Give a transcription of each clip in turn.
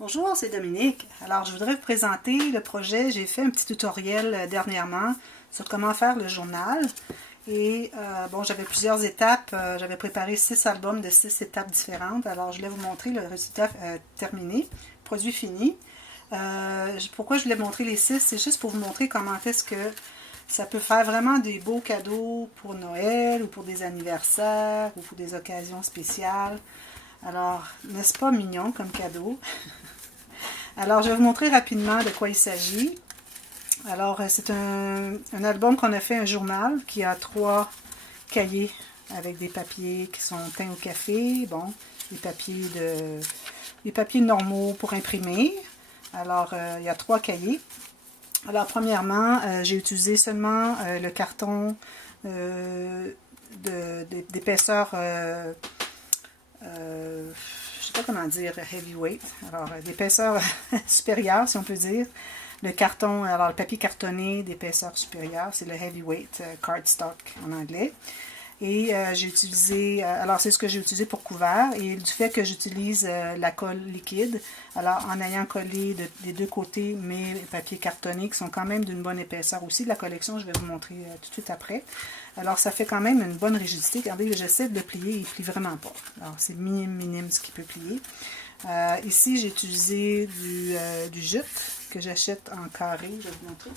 Bonjour, c'est Dominique. Alors, je voudrais vous présenter le projet. J'ai fait un petit tutoriel dernièrement sur comment faire le journal. Et bon, j'avais plusieurs étapes. J'avais préparé 6 albums de 6 étapes différentes. Alors, je voulais vous montrer le résultat terminé, produit fini. Pourquoi je voulais montrer les 6? C'est juste pour vous montrer comment est-ce que ça peut faire vraiment des beaux cadeaux pour Noël ou pour des anniversaires ou pour des occasions spéciales. Alors, n'est-ce pas mignon comme cadeau? Alors, je vais vous montrer rapidement de quoi il s'agit. Alors, c'est un album qu'on a fait, un journal, qui a 3 cahiers avec des papiers qui sont teints au café. Bon, des papiers normaux pour imprimer. Alors, il y a 3 cahiers. Alors, premièrement, j'ai utilisé seulement le carton d'épaisseur... je sais pas comment dire, heavyweight, alors d'épaisseur supérieure, si on peut dire. Le carton, alors le papier cartonné d'épaisseur supérieure, c'est le heavyweight cardstock en anglais. Et j'ai utilisé, alors c'est ce que j'ai utilisé pour couvert, et du fait que j'utilise la colle liquide, alors en ayant collé des deux côtés mes papiers cartonnés qui sont quand même d'une bonne épaisseur aussi, de la collection, je vais vous montrer tout de suite après. Alors ça fait quand même une bonne rigidité. Regardez, j'essaie de le plier, il ne plie vraiment pas. Alors c'est minime ce qui peut plier. Ici j'ai utilisé du jute que j'achète en carré, je vais vous montrer.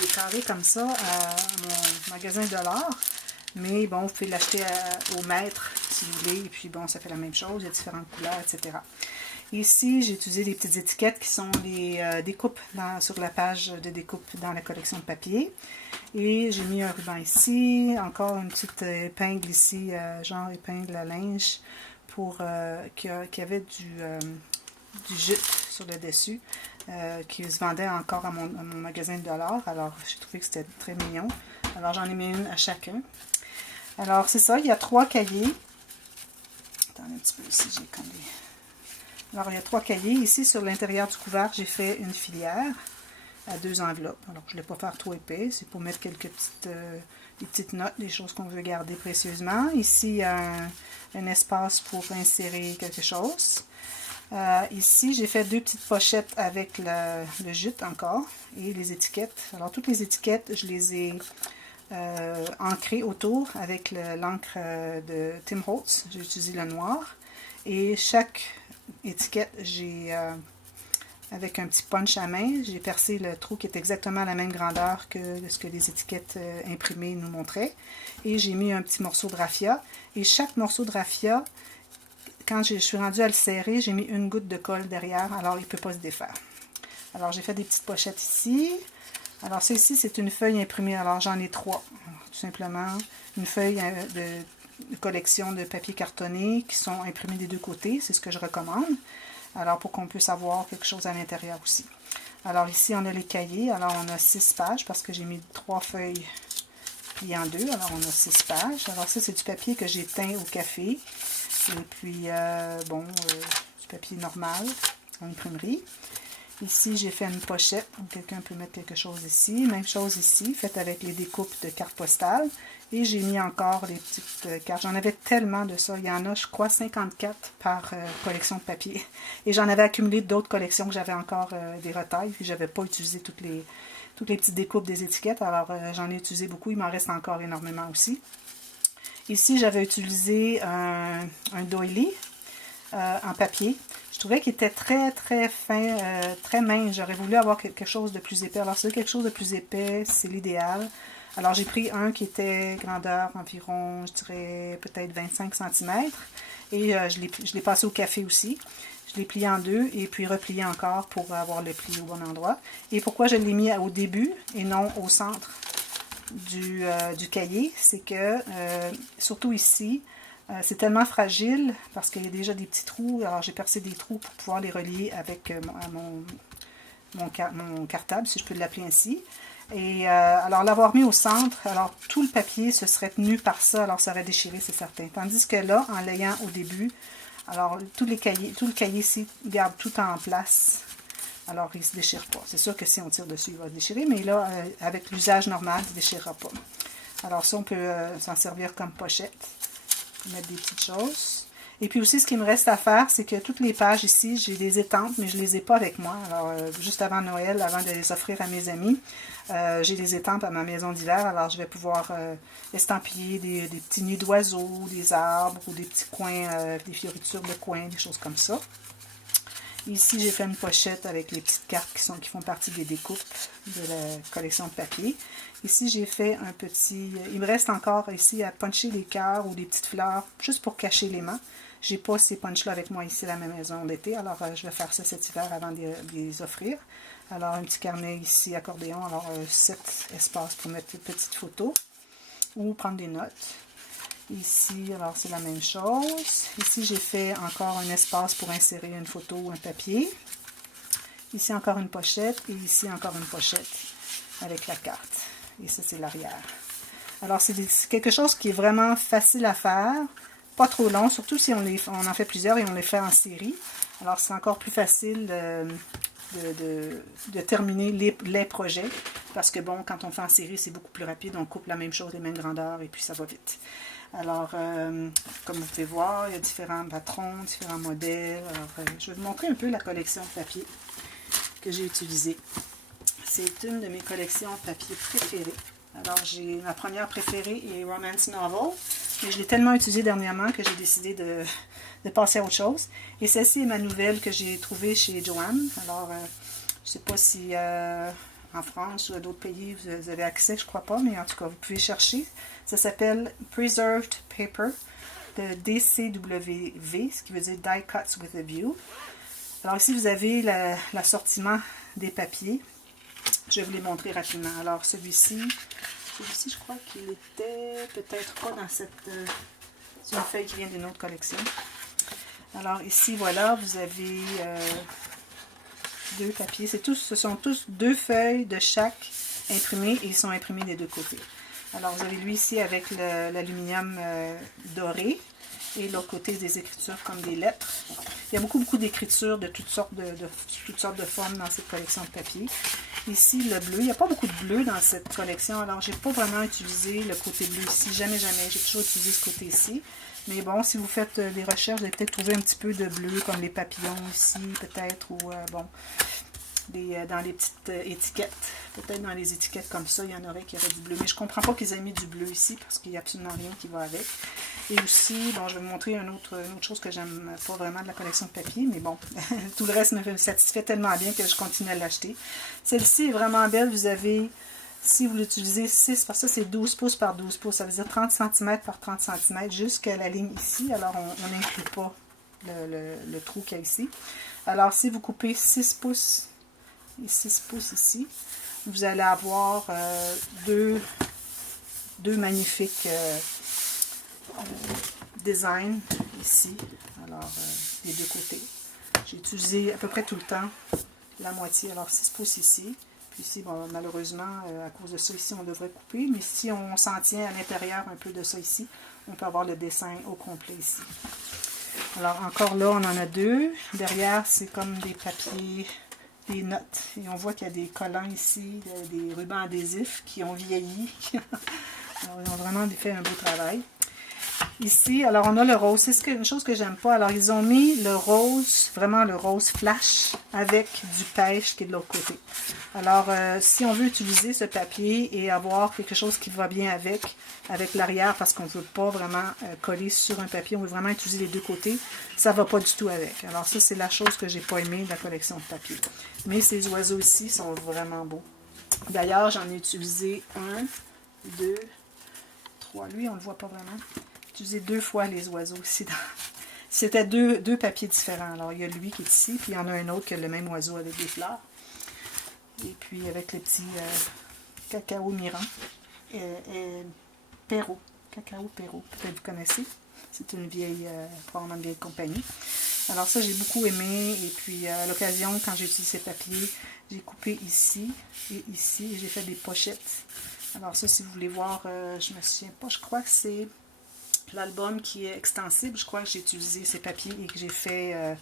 Des carrés comme ça à mon magasin de l'art, mais bon, vous pouvez l'acheter au mètre si vous voulez, et puis bon, ça fait la même chose, il y a différentes couleurs, etc. Ici, j'ai utilisé des petites étiquettes qui sont les découpes sur la page de découpe dans la collection de papier, et j'ai mis un ruban ici, encore une petite épingle ici, genre épingle à linge, pour qui avait du jute sur le dessus. Qui se vendait encore à mon magasin de dollars. Alors, j'ai trouvé que c'était très mignon. Alors, j'en ai mis une à chacun. Alors, c'est ça, il y a 3 cahiers. Attendez un petit peu ici, j'ai comme des... Alors, il y a 3 cahiers. Ici, sur l'intérieur du couvert, j'ai fait une filière à 2 enveloppes. Alors, je ne voulais pas faire trop épais. C'est pour mettre quelques des petites notes, des choses qu'on veut garder précieusement. Ici, il y a un espace pour insérer quelque chose. Ici, j'ai fait 2 petites pochettes avec le jute encore et les étiquettes. Alors, toutes les étiquettes, je les ai ancrées autour avec l'encre de Tim Holtz. J'ai utilisé le noir. Et chaque étiquette, avec un petit punch à main, j'ai percé le trou qui est exactement à la même grandeur que ce que les étiquettes imprimées nous montraient. Et j'ai mis un petit morceau de raffia. Et chaque morceau de raffia, quand je suis rendue à le serrer, j'ai mis une goutte de colle derrière, alors il ne peut pas se défaire. Alors, j'ai fait des petites pochettes ici. Alors, celle-ci, c'est une feuille imprimée. Alors, j'en ai 3, tout simplement. Une feuille de collection de papier cartonné qui sont imprimés des 2 côtés. C'est ce que je recommande. Alors, pour qu'on puisse avoir quelque chose à l'intérieur aussi. Alors, ici, on a les cahiers. Alors, on a 6 pages parce que j'ai mis 3 feuilles pliées en 2. Alors, on a 6 pages. Alors, ça, c'est du papier que j'ai teint au café. Et puis, bon, du papier normal en imprimerie. Ici, j'ai fait une pochette, donc quelqu'un peut mettre quelque chose ici. Même chose ici, faite avec les découpes de cartes postales. Et j'ai mis encore les petites cartes. J'en avais tellement de ça. Il y en a, je crois, 54 par collection de papier. Et j'en avais accumulé d'autres collections que j'avais encore des retailles. Puis, je n'avais pas utilisé toutes les petites découpes des étiquettes. Alors, j'en ai utilisé beaucoup. Il m'en reste encore énormément aussi. Ici, j'avais utilisé un doily en papier. Je trouvais qu'il était très, très fin, très mince. J'aurais voulu avoir quelque chose de plus épais. Alors, si c'est quelque chose de plus épais, c'est l'idéal. Alors, j'ai pris un qui était grandeur environ, je dirais, peut-être 25 cm. Et je l'ai passé au café aussi. Je l'ai plié en 2 et puis replié encore pour avoir le pli au bon endroit. Et pourquoi je l'ai mis au début et non au centre du cahier, c'est que, surtout ici, c'est tellement fragile parce qu'il y a déjà des petits trous. Alors, j'ai percé des trous pour pouvoir les relier avec mon cartable, si je peux l'appeler ainsi. Et alors, l'avoir mis au centre, alors tout le papier se serait tenu par ça, alors ça aurait déchiré, c'est certain. Tandis que là, en l'ayant au début, alors tout le cahier ici garde tout en place. Alors, il ne se déchire pas. C'est sûr que si on tire dessus, il va se déchirer, mais là, avec l'usage normal, il ne se déchirera pas. Alors ça, on peut s'en servir comme pochette, mettre des petites choses. Et puis aussi, ce qui me reste à faire, c'est que toutes les pages ici, j'ai des étampes, mais je ne les ai pas avec moi. Alors, juste avant Noël, avant de les offrir à mes amis, j'ai des étampes à ma maison d'hiver. Alors, je vais pouvoir estampiller des petits nids d'oiseaux, des arbres ou des petits coins, des fioritures de coins, des choses comme ça. Ici, j'ai fait une pochette avec les petites cartes qui font partie des découpes de la collection de papier. Ici, j'ai fait un petit... Il me reste encore ici à puncher des cœurs ou des petites fleurs, juste pour cacher les mains. J'ai pas ces punches-là avec moi ici à ma maison d'été, alors je vais faire ça cet hiver avant de les offrir. Alors, un petit carnet ici, accordéon, alors 7 espaces pour mettre une petite photo ou prendre des notes. Ici, alors c'est la même chose. Ici, j'ai fait encore un espace pour insérer une photo ou un papier. Ici, encore une pochette. Et ici, encore une pochette avec la carte. Et ça, c'est l'arrière. Alors, c'est quelque chose qui est vraiment facile à faire. Pas trop long, surtout si on en fait plusieurs et on les fait en série. Alors, c'est encore plus facile de terminer les projets. Parce que, bon, quand on fait en série, c'est beaucoup plus rapide. On coupe la même chose, les mêmes grandeurs, et puis ça va vite. Alors, comme vous pouvez voir, il y a différents patrons, différents modèles. Alors, je vais vous montrer un peu la collection de papier que j'ai utilisée. C'est une de mes collections de papier préférées. Alors, ma première préférée est Romance Novel, mais je l'ai tellement utilisée dernièrement que j'ai décidé de passer à autre chose. Et celle-ci est ma nouvelle que j'ai trouvée chez Joanne. Alors, je ne sais pas si en France ou à d'autres pays vous avez accès, je ne crois pas, mais en tout cas, vous pouvez chercher. Ça s'appelle Preserved Paper de DCWV, ce qui veut dire Die Cuts with a View. Alors ici, vous avez l'assortiment des papiers. Je vais vous les montrer rapidement. Alors celui-ci, je crois qu'il était peut-être pas dans cette... c'est une feuille qui vient d'une autre collection. Alors ici, voilà, vous avez deux papiers. Ce sont tous deux feuilles de chaque imprimées et ils sont imprimés des deux côtés. Alors vous avez lui ici avec l'aluminium doré et l'autre côté des écritures comme des lettres. Il y a beaucoup d'écritures de toutes sortes de formes dans cette collection de papier. Ici, le bleu. Il n'y a pas beaucoup de bleu dans cette collection, alors j'ai pas vraiment utilisé le côté bleu ici. Jamais. J'ai toujours utilisé ce côté-ci. Mais bon, si vous faites des recherches, vous allez peut-être trouver un petit peu de bleu, comme les papillons ici, peut-être, ou bon, dans les petites étiquettes. Peut-être dans les étiquettes comme ça, il y en aurait qui auraient du bleu. Mais je ne comprends pas qu'ils aient mis du bleu ici, parce qu'il n'y a absolument rien qui va avec. Et aussi, bon, je vais vous montrer une autre chose que j'aime pas vraiment de la collection de papier, mais bon, tout le reste me satisfait tellement bien que je continue à l'acheter. Celle-ci est vraiment belle. Vous avez, si vous l'utilisez 6, parce que ça c'est 12 pouces par 12 pouces, ça veut dire 30 cm par 30 cm jusqu'à la ligne ici. Alors, on n'inclut pas le trou qu'il y a ici. Alors, si vous coupez 6 pouces et 6 pouces ici, vous allez avoir deux magnifiques designs ici. Alors, les deux côtés. J'ai utilisé à peu près tout le temps la moitié. Alors, 6 pouces ici. Puis ici, bon, malheureusement, à cause de ça ici, on devrait couper. Mais si on s'en tient à l'intérieur un peu de ça ici, on peut avoir le dessin au complet ici. Alors, encore là, on en a deux. Derrière, c'est comme des papiers, des notes. Et on voit qu'il y a des collants ici, des rubans adhésifs qui ont vieilli. Alors, ils ont vraiment fait un beau travail. Ici, alors on a le rose. C'est une chose que j'aime pas. Alors, ils ont mis le rose, vraiment le rose flash, avec du pêche qui est de l'autre côté. Alors, si on veut utiliser ce papier et avoir quelque chose qui va bien avec l'arrière, parce qu'on ne veut pas vraiment coller sur un papier, on veut vraiment utiliser les deux côtés, ça ne va pas du tout avec. Alors ça, c'est la chose que j'ai pas aimée de la collection de papier. Mais ces oiseaux ici sont vraiment beaux. D'ailleurs, j'en ai utilisé 1, 2, 3. Lui, on ne le voit pas vraiment. J'ai utilisé 2 fois les oiseaux ici. C'était deux papiers différents. Alors, il y a lui qui est ici, puis il y en a un autre qui a le même oiseau avec des fleurs. Et puis, avec les petits cacao mirant. Perrault. Cacao Perrault, peut-être vous connaissez. C'est une vieille, probablement une vieille compagnie. Alors ça, j'ai beaucoup aimé. Et puis, à l'occasion, quand j'ai utilisé ces papiers, j'ai coupé ici et ici. Et j'ai fait des pochettes. Alors ça, si vous voulez voir, je me souviens pas, je crois que c'est l'album qui est extensible. Je crois que j'ai utilisé ces papiers et que j'ai fait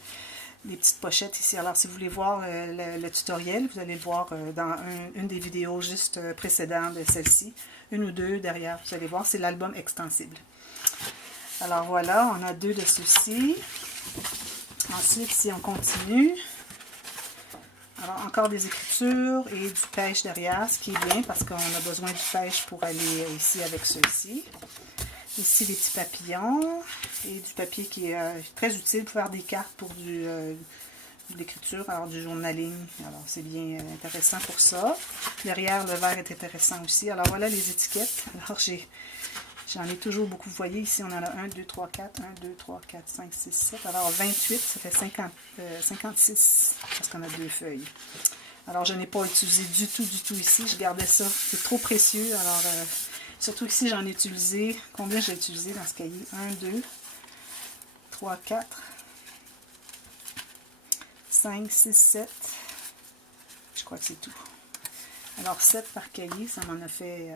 des petites pochettes ici. Alors, si vous voulez voir le tutoriel, vous allez le voir dans une des vidéos juste précédentes de celle-ci. Une ou deux derrière, vous allez voir, c'est l'album extensible. Alors voilà, on a 2 de ceux-ci. Ensuite, si on continue, alors encore des écritures et du pêche derrière, ce qui est bien parce qu'on a besoin du pêche pour aller ici avec ceux-ci. Ici, des petits papillons et du papier qui est très utile pour faire des cartes pour de l'écriture, alors du journaling. Alors, c'est bien intéressant pour ça. Derrière, le verre est intéressant aussi. Alors, voilà les étiquettes. Alors, j'en ai toujours beaucoup. Vous voyez, ici, on en a 1, 2, 3, 4. 1, 2, 3, 4, 5, 6, 7. Alors, 28, ça fait 56 parce qu'on a 2 feuilles. Alors, je n'ai pas utilisé du tout ici. Je gardais ça. C'est trop précieux. Alors, surtout ici, j'en ai utilisé. Combien j'ai utilisé dans ce cahier? 1, 2, 3, 4, 5, 6, 7. Je crois que c'est tout. Alors, 7 par cahier, ça m'en a fait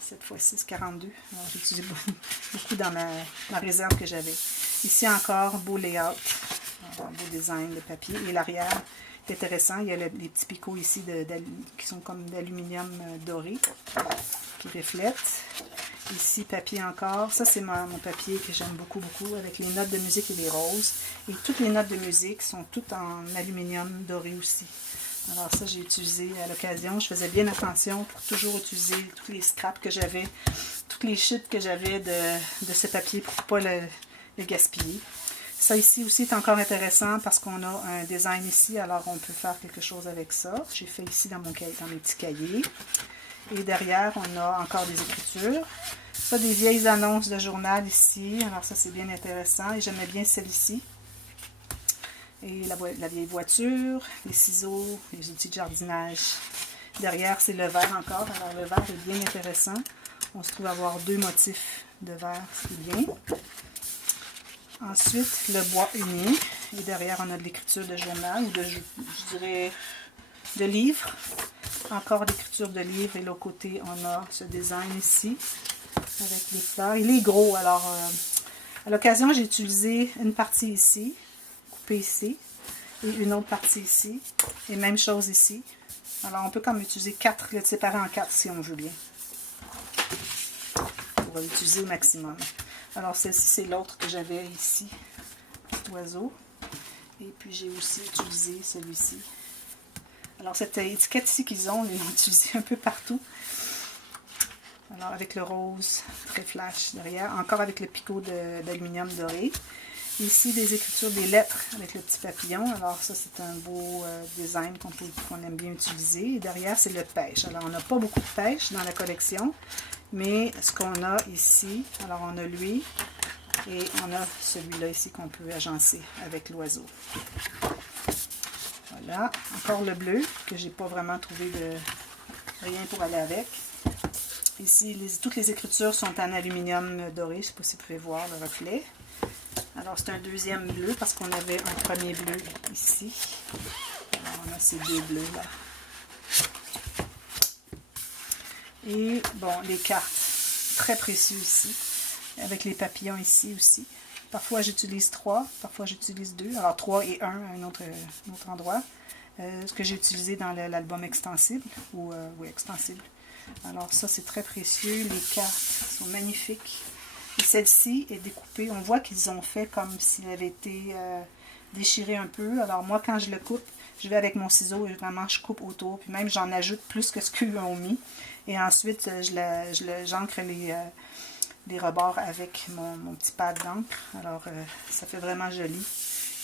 7 x 6, 42. Alors, j'ai utilisé beaucoup dans ma réserve que j'avais. Ici encore, beau layout, alors, beau design de papier. Et l'arrière est intéressant. Il y a les petits picots ici qui sont comme d'aluminium doré, qui reflètent. Ici, papier encore. Ça, c'est mon papier que j'aime beaucoup, avec les notes de musique et les roses. Et toutes les notes de musique sont toutes en aluminium doré aussi. Alors ça, j'ai utilisé à l'occasion. Je faisais bien attention pour toujours utiliser tous les scraps que j'avais, toutes les chutes que j'avais de ce papier pour ne pas le gaspiller. Ça ici aussi est encore intéressant parce qu'on a un design ici, alors on peut faire quelque chose avec ça. J'ai fait ici dans mes petits cahiers. Et derrière, on a encore des écritures. Ça, des vieilles annonces de journal ici. Alors ça, c'est bien intéressant. Et j'aimais bien celle-ci. Et la vieille voiture, les ciseaux, les outils de jardinage. Derrière, c'est le verre encore. Alors, le verre est bien intéressant. On se trouve à avoir 2 motifs de verre, ce qui est bien. Ensuite, le bois uni. Et derrière, on a de l'écriture de journal, ou je dirais, de livre. Encore d'écriture de livre. Et l'autre côté, on a ce design ici, avec les fleurs. Il est gros. Alors, à l'occasion, j'ai utilisé une partie ici, ici, et une autre partie ici, et même chose ici. Alors on peut comme utiliser 4, le séparer en 4 si on veut bien, pour l'utiliser au maximum. Alors celle-ci, c'est l'autre que j'avais ici, petit oiseau, et puis j'ai aussi utilisé celui-ci. Alors cette étiquette ici qu'ils ont, ils l'ont utilisé un peu partout. Alors avec le rose très flash derrière, encore avec le picot d'aluminium doré. Ici, des écritures, des lettres avec le petit papillon. Alors ça, c'est un beau design qu'on aime bien utiliser. Et derrière, c'est le pêche. Alors, on n'a pas beaucoup de pêche dans la collection, mais ce qu'on a ici, alors on a lui et on a celui-là ici qu'on peut agencer avec l'oiseau. Voilà. Encore le bleu, que j'ai pas vraiment trouvé de rien pour aller avec. Ici, toutes les écritures sont en aluminium doré. Je ne sais pas si vous pouvez voir le reflet. Alors, c'est un deuxième bleu parce qu'on avait un premier bleu ici. Alors, on a ces 2 bleus-là. Et, bon, les cartes, très précieuses ici, avec les papillons ici aussi. Parfois, j'utilise 3, parfois, j'utilise 2. Alors, 3 et 1 à un autre endroit. Ce que j'ai utilisé dans l'album extensible, oui, extensible. Alors, ça, c'est très précieux. Les cartes sont magnifiques. Et celle-ci est découpée. On voit qu'ils ont fait comme s'il avait été déchiré un peu. Alors moi, quand je le coupe, je vais avec mon ciseau et vraiment je coupe autour. Puis même, j'en ajoute plus que ce qu'ils ont mis. Et ensuite, j'encre les rebords avec mon petit pad d'encre. Alors, ça fait vraiment joli.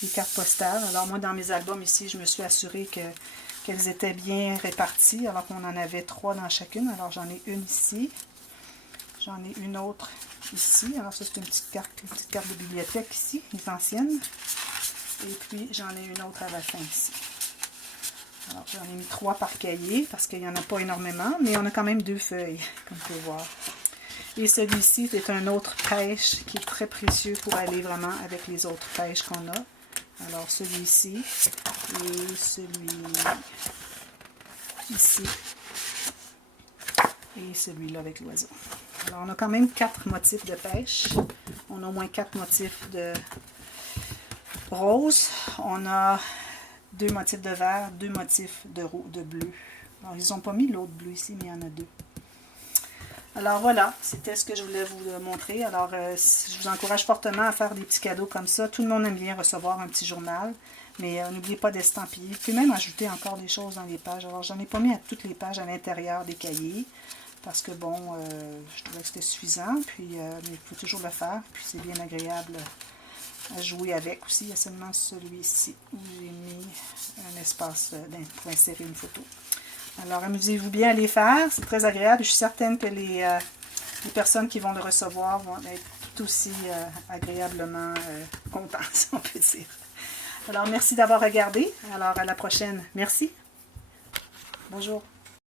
Les cartes postales. Alors moi, dans mes albums ici, je me suis assurée qu'elles étaient bien réparties. Alors qu'on en avait 3 dans chacune. Alors j'en ai une ici. J'en ai une autre ici. Alors ça, c'est une petite carte de bibliothèque ici, les anciennes. Et puis, j'en ai une autre à la fin ici. Alors, j'en ai mis 3 par cahier, parce qu'il n'y en a pas énormément, mais on a quand même 2 feuilles, comme vous pouvez voir. Et celui-ci, c'est un autre pêche qui est très précieux pour aller vraiment avec les autres pêches qu'on a. Alors, celui-ci et celui ici. Et celui-là avec l'oiseau. Alors, on a quand même 4 motifs de pêche. On a au moins 4 motifs de rose. On a 2 motifs de vert, 2 motifs de bleu. Alors, ils n'ont pas mis l'autre bleu ici, mais il y en a 2. Alors voilà, c'était ce que je voulais vous montrer. Alors je vous encourage fortement à faire des petits cadeaux comme ça. Tout le monde aime bien recevoir un petit journal, mais n'oubliez pas d'estampiller. Vous pouvez même ajouter encore des choses dans les pages. Alors j'en ai pas mis à toutes les pages à l'intérieur des cahiers, parce que bon, je trouvais que c'était suffisant, puis mais il faut toujours le faire, puis c'est bien agréable à jouer avec aussi. Il y a seulement celui-ci où j'ai mis un espace pour insérer une photo. Alors, amusez-vous bien à les faire. C'est très agréable. Je suis certaine que les personnes qui vont le recevoir vont être tout aussi agréablement contentes, si on peut dire. Alors, merci d'avoir regardé. Alors, à la prochaine. Merci. Bonjour.